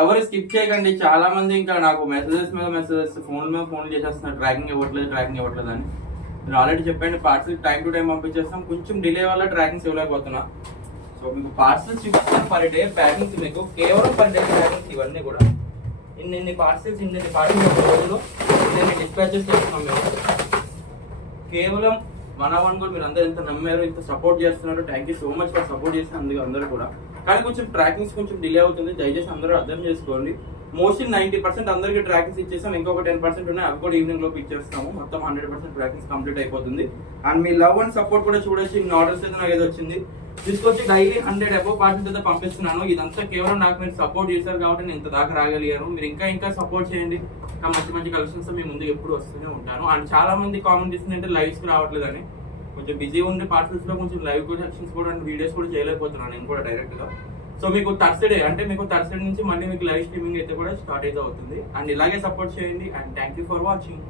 ఎవరు స్కిప్ చేయకండి. చాలా మంది ఇంకా నాకు మెసేజెస్ మీద మెసేజెస్, ఫోన్ మీద ఫోన్ చేసేస్తున్నారు, ట్రాకింగ్ ఇవ్వట్లేదు అని. నేను ఆల్రెడీ చెప్పండి, పార్సల్ టైం టు టైం పంపించేస్తాం. కొంచెం డిలే వల్ల ట్రాకింగ్స్ ఇవ్వలేకపోతున్నా. సో మీకు పార్సల్స్ చూపిస్తాను పర్ డే ప్యాకింగ్స్, మీకు కేవలం పర్ డే ప్యాకింగ్స్ ఇవన్నీ కూడా. ఇన్ని పార్సల్స్ రోజులు ఇన్ని డిస్పాచెస్ చేస్తున్నాం మేము. కేవలం 1 hour కూడా మీరు అందరూ ఎంత నమ్మారు, ఇంత సపోర్ట్ చేస్తున్నారు. Thank you so much for support చేసిన అందరూ కూడా. కానీ కొంచెం ట్రాకింగ్స్ కొంచెం డిలే అవుతుంది, దయచేసి అందరూ అర్థం చేసుకోండి. మోస్ట్లీ 90% అందరికి ట్రాకింగ్స్ ఇచ్చేసాం. ఇంకొక 10% ఉన్నాయి, అవి కూడా ఈవినింగ్ లోపు ఇచ్చేస్తాము. మొత్తం 100% ట్రాకింగ్స్ కంప్లీట్ అయిపోతుంది. And me love and support కూడా చూడొచ్చు. ఇన్ని ఆర్డర్స్ అయితే నాకు ఏదో వచ్చింది, తీసుకొచ్చి డైలీ 100 above పార్సల్స్ అయితే పంపిస్తున్నాను. ఇదంతా కేవలం నాకు మీరు సపోర్ట్ చేశారు కాబట్టి నేను ఇంత దాకా రాగలిగాను. మీరు ఇంకా సపోర్ట్ చేయండి. ఇంకా మంచి కలెక్షన్స్ మీ ముందు ఎప్పుడు వస్తూనే ఉంటాను. అండ్ చాలా మంది కామెంట్ ఇస్తుందంటే లైవ్స్ కి రావట్లేదని. కొంచెం బిజీ ఉండే పార్సల్స్ లో కొంచెం లైవ్ కలెక్షన్స్ కూడా అండ్ వీడియోస్ కూడా చేయలేకపోతున్నాను నేను కూడా డైరెక్ట్ గా. సో మీకు థర్స్డే నుంచి మళ్ళీ మీకు లైవ్ స్ట్రీమింగ్ అయితే కూడా స్టార్ట్ అయితే అవుతుంది. అండ్ ఇలాగే సపోర్ట్ చేయండి. And thank you for watching.